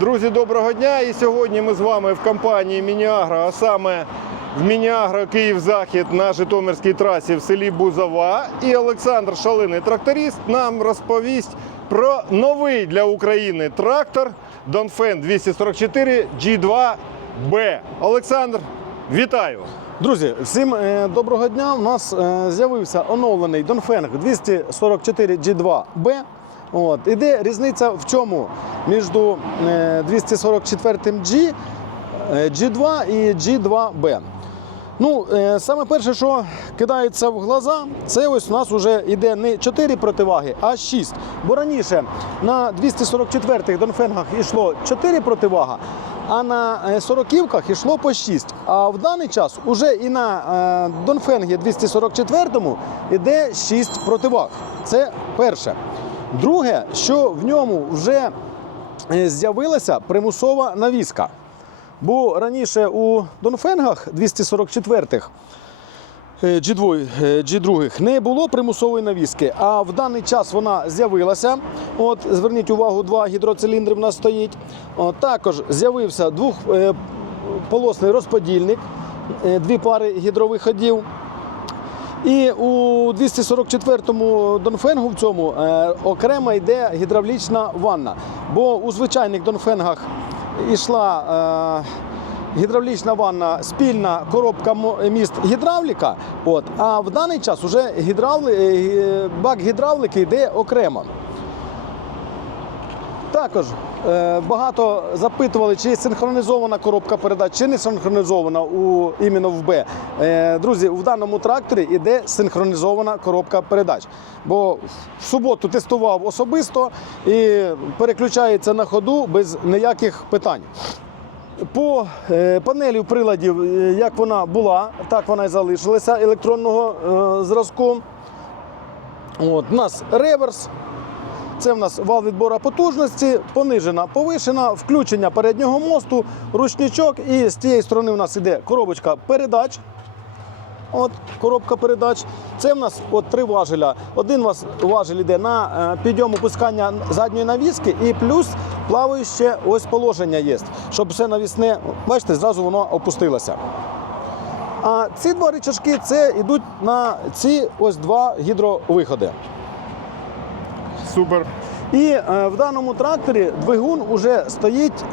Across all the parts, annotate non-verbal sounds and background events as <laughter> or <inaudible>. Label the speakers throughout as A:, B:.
A: Друзі, доброго дня! І сьогодні ми з вами в компанії Мініагро, а саме в Мініагро Київ-Захід на Житомирській трасі в селі Бузова. І Олександр Шалиний тракторист нам розповість про новий для України трактор Донфен 244 G2B. Олександр, вітаю!
B: Друзі, всім е, доброго дня. У нас е, з'явився оновлений Донфенг 244 G2B. От. Іде різниця в чому між е, 244 G, е, G2 і G2B. Ну, е, саме перше, що кидається в глаза, це ось у нас вже йде не 4 противаги, а 6. Бо раніше на 244-х Донфенгах йшло 4 противага, а на 40-ках йшло по 6. А в даний час уже і на е, Донфенгі 244-му йде 6 противаг. Це перше. Друге, що в ньому вже е, з'явилася примусова навіска. Бо раніше у Донфенгах 244-х е, G2, е, G2 не було примусової навіски, а в даний час вона з'явилася. От, зверніть увагу, два гідроциліндри в нас стоїть. От, також з'явився двохполосний розподільник, дві пари гідровиходів. І у 244-му Донфенгу в цьому е, окремо йде гідравлічна ванна. Бо у звичайних Донфенгах йшла е, гідравлічна ванна, спільна коробка міст гідравліка. От, а в даний час уже гідравли, е, бак гідравлики йде окремо. Також е, багато запитували, чи є синхронізована коробка передач, чи не синхронізована у іменно в Б. Е, друзі, в даному тракторі йде синхронізована коробка передач. Бо в суботу тестував особисто і переключається на ходу без ніяких питань. По е, панелі приладів, як вона була, так вона і залишилася електронного зразку. От, у нас реверс. Це в нас вал відбору потужності, понижена, повишена, включення переднього мосту, ручничок. І з тієї сторони в нас іде коробочка передач. От, коробка передач. Це в нас от три важеля. Один вас важель йде на е, підйом опускання задньої навіски, і плюс плаваюче ось положення є. Щоб все навісне, бачите, зразу воно опустилося. А ці два рычажки це йдуть на ці ось два гідровиходи.
A: Супер.
B: І е, в даному тракторі двигун уже стоїть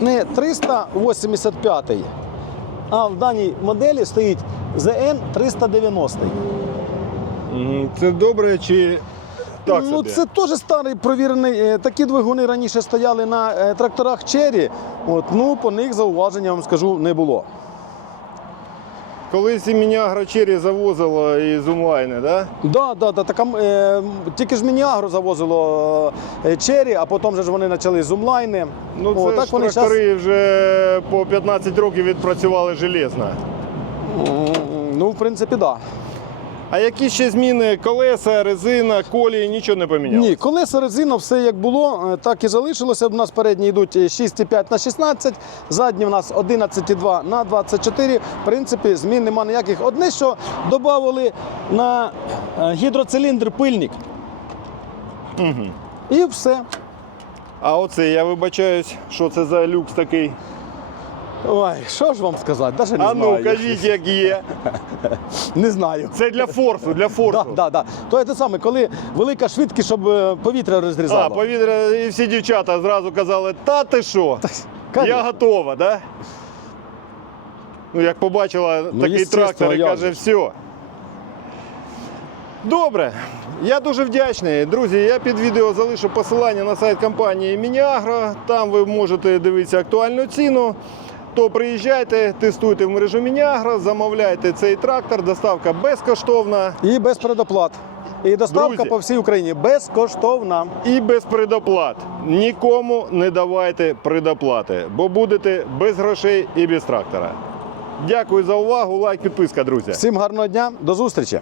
B: не 385, а в даній моделі стоїть ZN 390.
A: Це добре чи так
B: ну, це теж старий провірений. е, Такі двигуни раніше стояли на е, тракторах Cherry. От, ну, по них зауваження, вам скажу, не було.
A: Колись і Мініагро Чері завозило із онлайни, да?
B: Да, да, да, так? е, тільки ж Мініагро завозило е, чері, а потім же ж вони почали зумлайни.
A: Ну, це
B: О,
A: ж
B: так вони щас-
A: трактори вже по 15 років відпрацювали железно.
B: Ну, в принципі, так. Да.
A: А які ще зміни? Колеса, резина, колії, нічого не помінялося?
B: Ні, колеса резина, все як було, е, так і залишилося. У нас передні йдуть е, 6,5 на 16, задні в нас 11,2 на 24. В принципі, змін нема ніяких. Одне, що додали на е, гідроциліндр пильник.
A: Угу.
B: І все.
A: А оце, я вибачаюсь, що це за люкс такий.
B: Ой, що ж вам сказати? Даже не
A: а ну, кажіть, як є. <laughs>
B: Не знаю.
A: Це для форсу, для форсу.
B: Да, да, да. То те саме, коли велика швидкість, щоб е, повітря розрізало.
A: А, повітря, і всі дівчата зразу казали, та ти що?
B: Конечно.
A: Я готова, да? Ну, як побачила такий
B: естественно,
A: трактор і
B: як
A: каже,
B: же.
A: все. Добре, я дуже вдячний. Друзі, я під відео залишу посилання на сайт компанії Мініагро. Там ви можете дивитися актуальну ціну. То приїжджайте, тестуйте в мережу Мініагро, замовляйте цей трактор, доставка безкоштовна
B: І без предоплат. І доставка
A: Друзі.
B: по всій Україні безкоштовна.
A: і без предоплат. Нікому не давайте предоплати, бо будете без грошей і без трактора. Дякую за увагу. Лайк, підписка, друзі.
B: Всім гарного дня, до зустрічі!